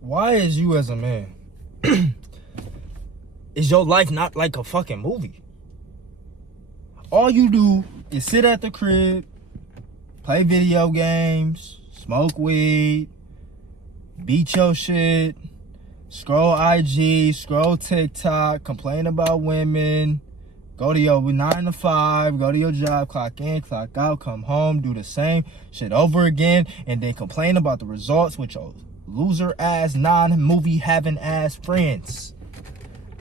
Why is you as a man, is your life not like a fucking movie? All you do is sit at the crib, play video games, smoke weed, beat your shit, scroll IG, scroll TikTok, complain about women, go to your 9 to 5, go to your job, clock in, clock out, come home, do the same shit over again, and then complain about the results with your loser ass, non-movie having ass friends.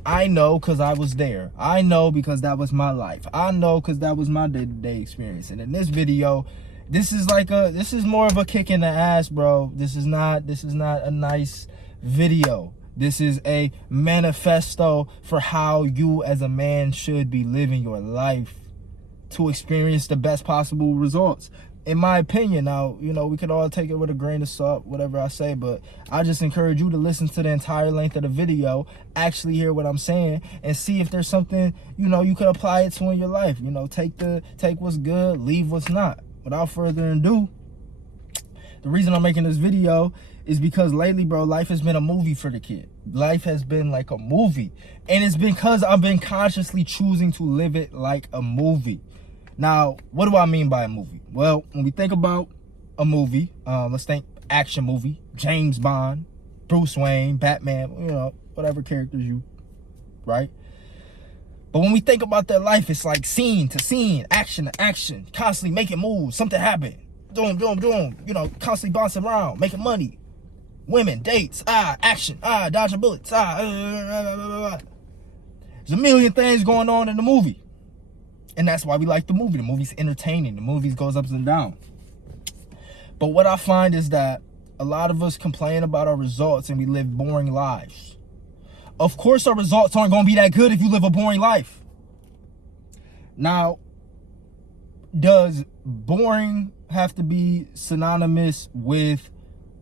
I know because I was there. I know because that was my life. I know because that was my day-to-day experience. And in this video, this is more of a kick in the ass, bro. This is not a nice video. This is a manifesto for how you as a man should be living your life to experience the best possible results. In my opinion, now, you know, we could all take it with a grain of salt, whatever I say, but I just encourage you to listen to the entire length of the video, actually hear what I'm saying, and see if there's something, you know, you could apply it to in your life. You know, take what's good, leave what's not. Without further ado, the reason I'm making this video is because lately, bro, life has been a movie for the kid. Life has been like a movie. And it's because I've been consciously choosing to live it like a movie. Now, what do I mean by a movie? Well, when we think about a movie, let's think action movie, James Bond, Bruce Wayne, Batman, you know, whatever characters you, right? But when we think about their life, it's like scene to scene, action to action, constantly making moves, something happen, doom, you know, constantly bouncing around, making money, women, dates, action, dodging bullets, There's a million things going on in the movie. And that's why we like the movie. The movie's entertaining. The movie goes ups and downs. But what I find is that a lot of us complain about our results and we live boring lives. Of course, our results aren't going to be that good if you live a boring life. Now, does boring have to be synonymous with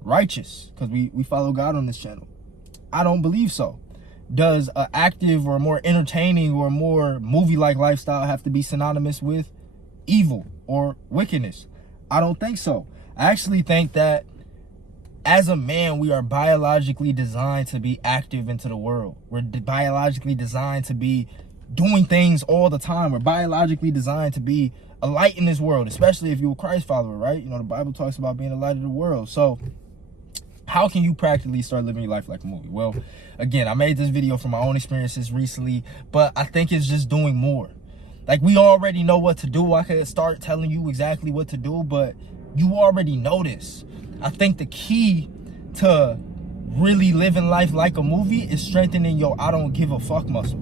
righteous? Because we follow God on this channel. I don't believe so. Does an active or more entertaining or more movie-like lifestyle have to be synonymous with evil or wickedness? I don't think so. I actually think that as a man, we are biologically designed to be active into the world. We're biologically designed to be doing things all the time. We're biologically designed to be a light in this world, especially if you're a Christ follower, right? You know, the Bible talks about being the light of the world. So how can you practically start living your life like a movie? Well, again, I made this video from my own experiences recently, but I think it's just doing more. Like, we already know what to do. I could start telling you exactly what to do, but you already know this. I think the key to really living life like a movie is strengthening your I don't give a fuck muscle.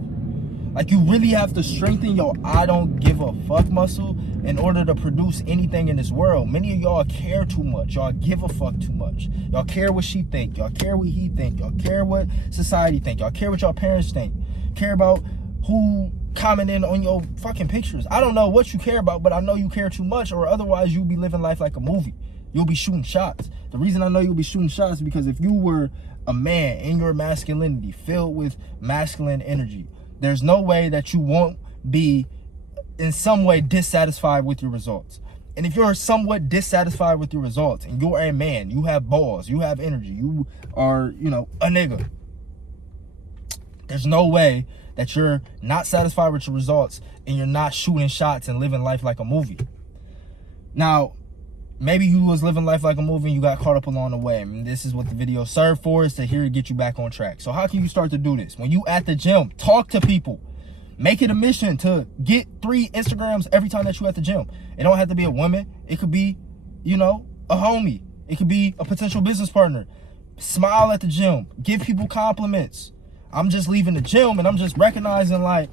Like, you really have to strengthen your I don't give a fuck muscle in order to produce anything in this world. Many of y'all care too much. Y'all give a fuck too much. Y'all care what she think. Y'all care what he think. Y'all care what society think. Y'all care what your parents think. Care about who commenting on your fucking pictures. I don't know what you care about, but I know you care too much, or otherwise you'll be living life like a movie. You'll be shooting shots. The reason I know you'll be shooting shots is because if you were a man in your masculinity, filled with masculine energy, there's no way that you won't be in some way dissatisfied with your results. And if you're somewhat dissatisfied with your results and you're a man, you have balls, you have energy, you are, you know, a nigga, there's no way that you're not satisfied with your results and you're not shooting shots and living life like a movie. Now, maybe you was living life like a movie and you got caught up along the way. And this is what the video served for, is to here to get you back on track. So how can you start to do this? When you at the gym, talk to people. Make it a mission to get 3 Instagrams every time that you at the gym. It don't have to be a woman. It could be, you know, a homie. It could be a potential business partner. Smile at the gym. Give people compliments. I'm just leaving the gym and I'm just recognizing, like,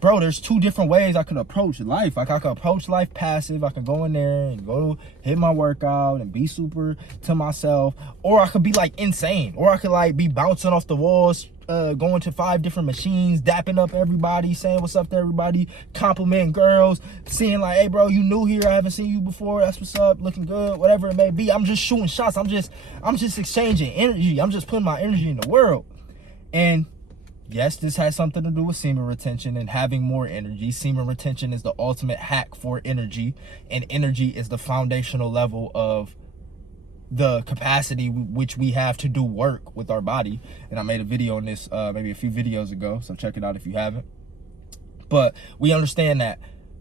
bro, there's 2 different ways I could approach life. Like, I could approach life passive. I could go in there and go hit my workout and be super to myself. Or I could be, like, insane. Or I could, like, be bouncing off the walls, going to 5 different machines, dapping up everybody, saying what's up to everybody, complimenting girls, seeing like, hey, bro, you new here. I haven't seen you before. That's what's up. Looking good. Whatever it may be. I'm just shooting shots. I'm just exchanging energy. I'm just putting my energy in the world. And yes, this has something to do with semen retention and having more energy. Semen retention is the ultimate hack for energy, and energy is the foundational level of the capacity which we have to do work with our body. And I made a video on this maybe a few videos ago, so check it out if you haven't. But we understand that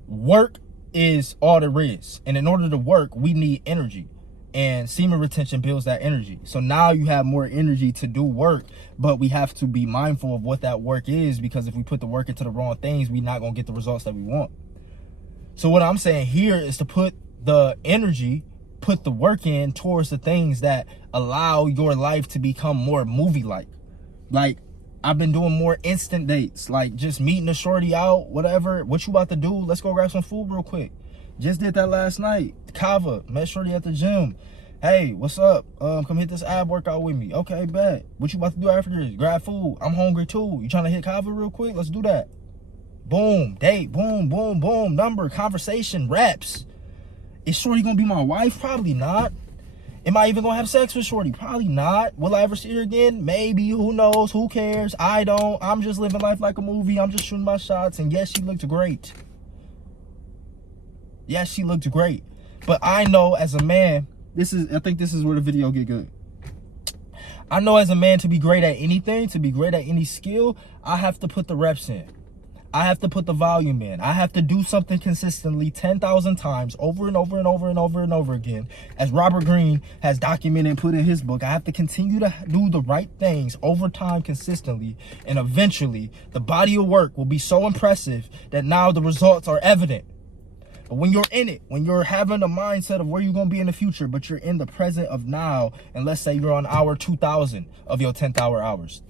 work is all there is, and in order to work, we need energy, and semen retention builds that energy. So now you have more energy to do work, but we have to be mindful of what that work is, because if we put the work into the wrong things, we're not going to get the results that we want. So what I'm saying here is to put the energy, put the work in towards the things that allow your life to become more movie-like. Like, I've been doing more instant dates, like just meeting a shorty out, whatever. What you about to do? Let's go grab some food real quick. Just did that last night. Kava, met shorty at the gym. Hey, what's up? Come hit this ab workout with me. Okay, bet. What you about to do after this? Grab food. I'm hungry too. You trying to hit Kava real quick? Let's do that. Boom, date, boom, boom, boom, number, conversation, reps. Is shorty gonna be my wife? Probably not. Am I even gonna have sex with shorty? Probably not. Will I ever see her again? Maybe. Who knows? Who cares? I don't. I'm just living life like a movie. I'm just shooting my shots. And yes, she looked great. Yes, she looked great. But I know as a man, I think this is where the video get good. I know as a man, to be great at anything, to be great at any skill, I have to put the reps in. I have to put the volume in. I have to do something consistently 10,000 times over and over and over and over and over again. As Robert Greene has documented and put in his book, I have to continue to do the right things over time consistently. And eventually, the body of work will be so impressive that now the results are evident. But when you're in it, when you're having a mindset of where you're going to be in the future, but you're in the present of now, and let's say you're on hour 2,000 of your 10,000 hours.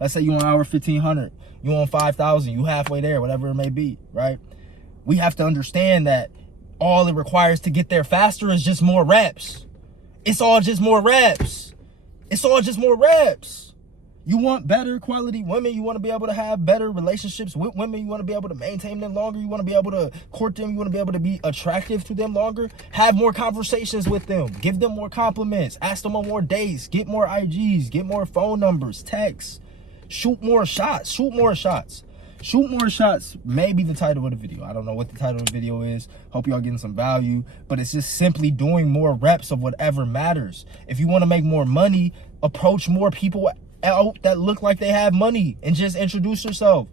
Let's say you're on hour 1,500. You're on 5,000. You halfway there, whatever it may be, right? We have to understand that all it requires to get there faster is just more reps. It's all just more reps. It's all just more reps. You want better quality women. You want to be able to have better relationships with women. You want to be able to maintain them longer. You want to be able to court them. You want to be able to be attractive to them longer. Have more conversations with them. Give them more compliments. Ask them on more dates. Get more IGs. Get more phone numbers, texts. Shoot more shots. Shoot more shots. Shoot more shots may be the title of the video. I don't know what the title of the video is. Hope y'all getting some value. But it's just simply doing more reps of whatever matters. If you want to make more money, approach more people out that look like they have money and just introduce yourself.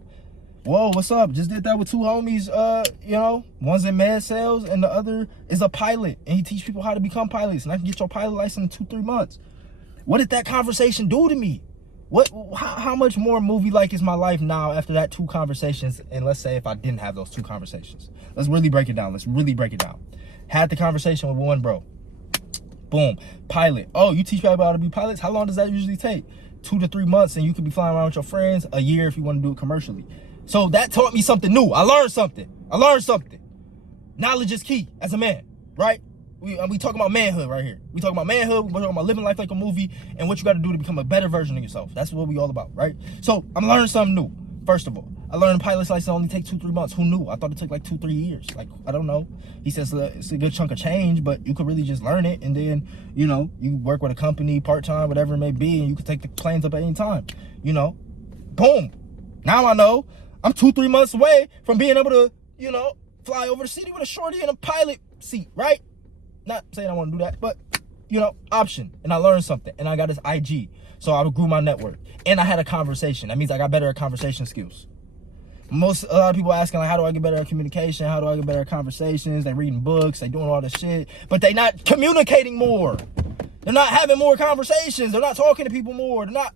Whoa, what's up? Just did that with two homies, one's in med sales and the other is a pilot, and he teach people how to become pilots, and I can get your pilot license in 2-3 months. What did that conversation do to me? How much more movie-like is my life now after that 2 conversations? And let's say if I didn't have those 2 conversations. Let's really break it down. Had the conversation with one bro. Boom. Pilot. Oh, you teach people how to be pilots? How long does that usually take? 2 to 3 months, and you could be flying around with your friends. A year if you want to do it commercially. So that taught me something new. I learned something. Knowledge is key as a man, right? We talking about manhood right here. We talking about manhood. We're talking about living life like a movie and what you got to do to become a better version of yourself. That's what we all about, right? So I'm learning something new. First of all, I learned a pilot's license only take 2-3 months. Who knew? I thought it took like 2-3 years. Like, I don't know. He says it's a good chunk of change, but you could really just learn it. And then, you work with a company part-time, whatever it may be, and you could take the planes up at any time, Boom. Now I know I'm 2-3 months away from being able to, fly over the city with a shorty in a pilot seat, right? Not saying I want to do that, but, option. And I learned something. And I got this IG. So I grew my network. And I had a conversation. That means I got better at conversation skills. A lot of people asking, like, how do I get better at communication? How do I get better at conversations? They reading books. They doing all this shit. But they not communicating more. They're not having more conversations. They're not talking to people more. They're not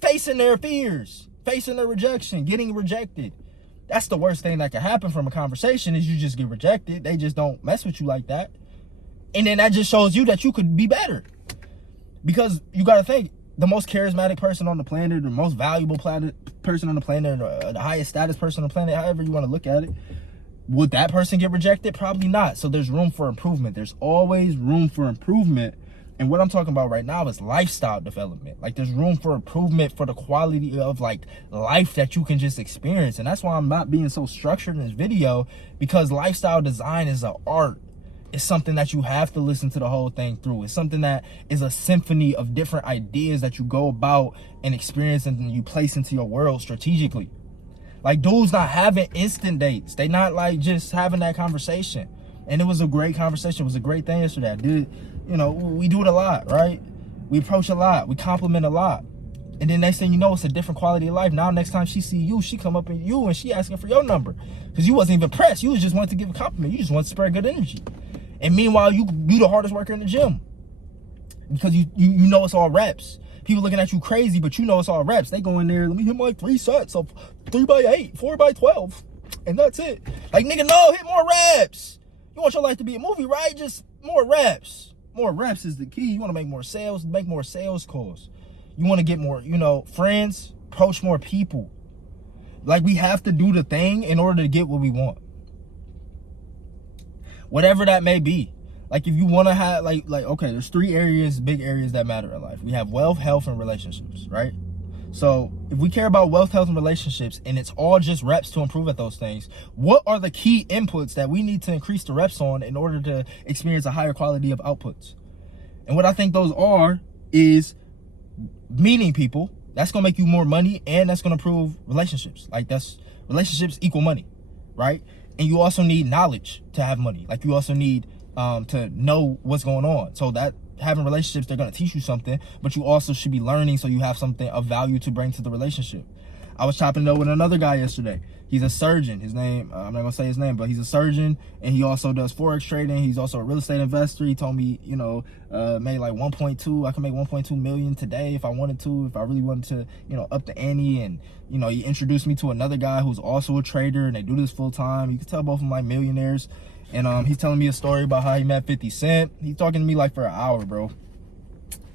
facing their fears. Facing their rejection. Getting rejected. That's the worst thing that can happen from a conversation is you just get rejected. They just don't mess with you like that. And then that just shows you that you could be better. Because you got to think, the most charismatic person on the planet, the most valuable person on the planet, or the highest status person on the planet, however you want to look at it, would that person get rejected? Probably not. So there's room for improvement. There's always room for improvement. And what I'm talking about right now is lifestyle development. Like, there's room for improvement for the quality of, like, life that you can just experience. And that's why I'm not being so structured in this video, because lifestyle design is an art. It's something that you have to listen to the whole thing through. It's something that is a symphony of different ideas that you go about and experience and you place into your world strategically. Like, dudes not having instant dates. They not, like, just having that conversation. And it was a great conversation. It was a great thing yesterday. I did You know, we do it a lot, right? We approach a lot. We compliment a lot. And then next thing you know, it's a different quality of life. Now, next time she see you, she come up in you and she asking for your number. Because you wasn't even pressed. You just wanted to give a compliment. You just want to spread good energy. And meanwhile, you the hardest worker in the gym. Because you know it's all reps. People looking at you crazy, but you know it's all reps. They go in there, let me hit my 3 sets of 3x8, 4x12. And that's it. Like, nigga, no, hit more reps. You want your life to be a movie, right? Just more reps. More reps is the key. You want to make more sales calls. You want to get more, friends, approach more people. Like, we have to do the thing in order to get what we want. Whatever that may be. Like, if you want to have, like, okay, there's 3 areas, big areas that matter in life. We have wealth, health, and relationships, right? So if we care about wealth, health, and relationships, and it's all just reps to improve at those things, what are the key inputs that we need to increase the reps on in order to experience a higher quality of outputs? And what I think those are is meeting people. That's going to make you more money, and that's going to improve relationships. Like, relationships equal money, right? And you also need knowledge to have money. Like, you also need to know what's going on. So that having relationships, they're going to teach you something, but you also should be learning so you have something of value to bring to the relationship. I was chopping it up with another guy yesterday. He's a surgeon. His name, I'm not going to say his name, but he's a surgeon, and he also does Forex trading. He's also a real estate investor. He told me, made like 1.2. I can make 1.2 million today if I wanted to, if I really wanted to, up the ante. And, he introduced me to another guy who's also a trader, and they do this full time. You can tell both of them like millionaires. And he's telling me a story about how he met 50 Cent. He's talking to me like for an hour, bro.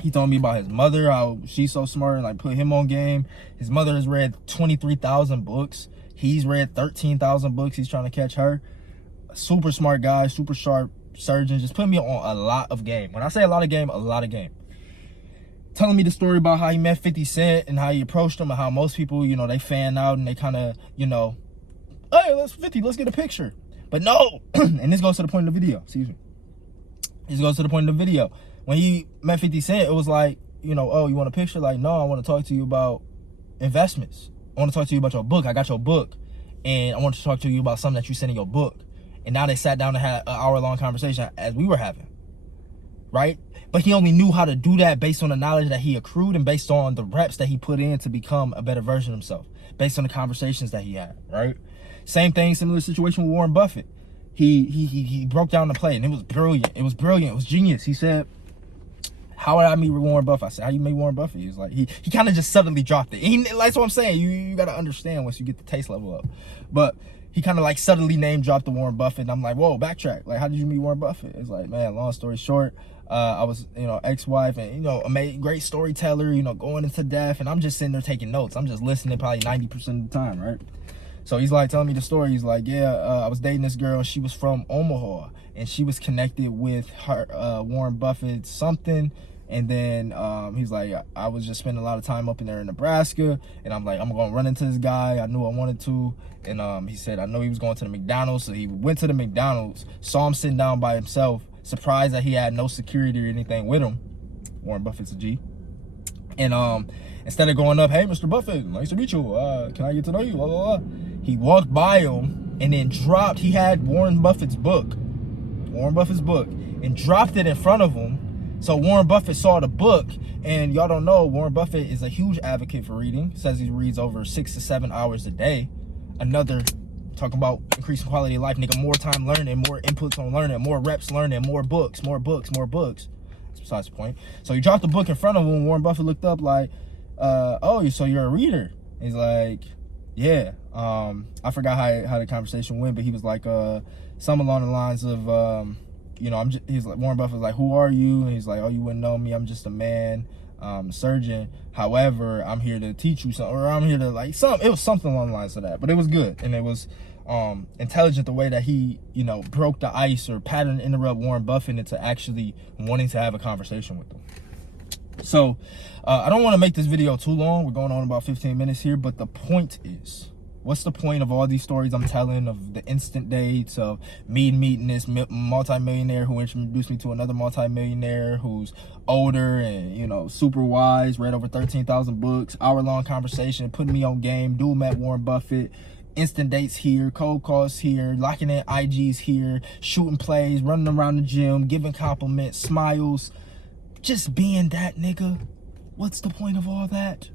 He told me about his mother, how she's so smart and like put him on game. His mother has read 23,000 books. He's read 13,000 books. He's trying to catch her. A super smart guy, super sharp surgeon. Just put me on a lot of game. When I say a lot of game, a lot of game. Telling me the story about how he met 50 Cent and how he approached him and how most people, they fan out and they kind of, hey, let's get a picture. But no, and this goes to the point of the video. Excuse me. This goes to the point of the video. When he met 50 Cent, it was like, oh, you want a picture? Like, no, I want to talk to you about investments. I want to talk to you about your book. I got your book. And I want to talk to you about something that you said in your book. And now they sat down and had an hour-long conversation as we were having. Right? But he only knew how to do that based on the knowledge that he accrued and based on the reps that he put in to become a better version of himself. Based on the conversations that he had. Right? Same thing, similar situation with Warren Buffett. He broke down the play, and it was brilliant. It was brilliant. It was genius. He said, how would I meet with Warren Buffett? I said, how you meet Warren Buffett? He was like, he kind of just suddenly dropped it. That's what I'm saying. You got to understand once you get the taste level up. But he kind of like suddenly name dropped the Warren Buffett, and I'm like, whoa, backtrack. Like, how did you meet Warren Buffett? It's like, man, long story short, I was, ex-wife and, a great storyteller, going into depth, and I'm just sitting there taking notes. I'm just listening probably 90% of the time, right? So he's like telling me the story. He's like, I was dating this girl. She was from Omaha, and she was connected with her Warren Buffett something. And then he's like, I was just spending a lot of time up in there in Nebraska, and I'm like, I'm going to run into this guy. I knew I wanted to. And he said, I know he was going to the McDonald's. So he went to the McDonald's, saw him sitting down by himself, surprised that he had no security or anything with him. Warren Buffett's a G. And instead of going up, hey, Mr. Buffett, nice to meet you. Can I get to know you? Blah, blah, blah. He walked by him and then he had Warren Buffett's book, and dropped it in front of him. So Warren Buffett saw the book, and y'all don't know, Warren Buffett is a huge advocate for reading. Says he reads over 6 to 7 hours a day. Another, talking about increasing quality of life, nigga, more time learning, more inputs on learning, more reps learning, more books. That's besides the point. So he dropped the book in front of him. Warren Buffett looked up like, oh, so you're a reader? He's like, yeah. I forgot how the conversation went, but he was like, something along the lines of, he's like, Warren Buffett's like, who are you? And he's like, oh, you wouldn't know me. I'm just a man, surgeon. However, I'm here to teach you something, or I'm here to it was something along the lines of that, but it was good. And it was, intelligent the way that he, broke the ice or pattern interrupt Warren Buffett into actually wanting to have a conversation with him. So, I don't want to make this video too long. We're going on about 15 minutes here, but the point is, what's the point of all these stories I'm telling, of the instant dates, of meeting this multimillionaire who introduced me to another multimillionaire who's older and, super wise, read over 13,000 books, hour-long conversation, putting me on game, dude met Warren Buffett, instant dates here, cold calls here, locking in IGs here, shooting plays, running around the gym, giving compliments, smiles, just being that nigga. What's the point of all that?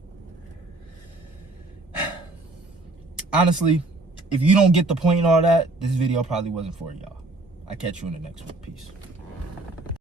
Honestly, if you don't get the point in all that, this video probably wasn't for y'all. I'll catch you in the next one. Peace.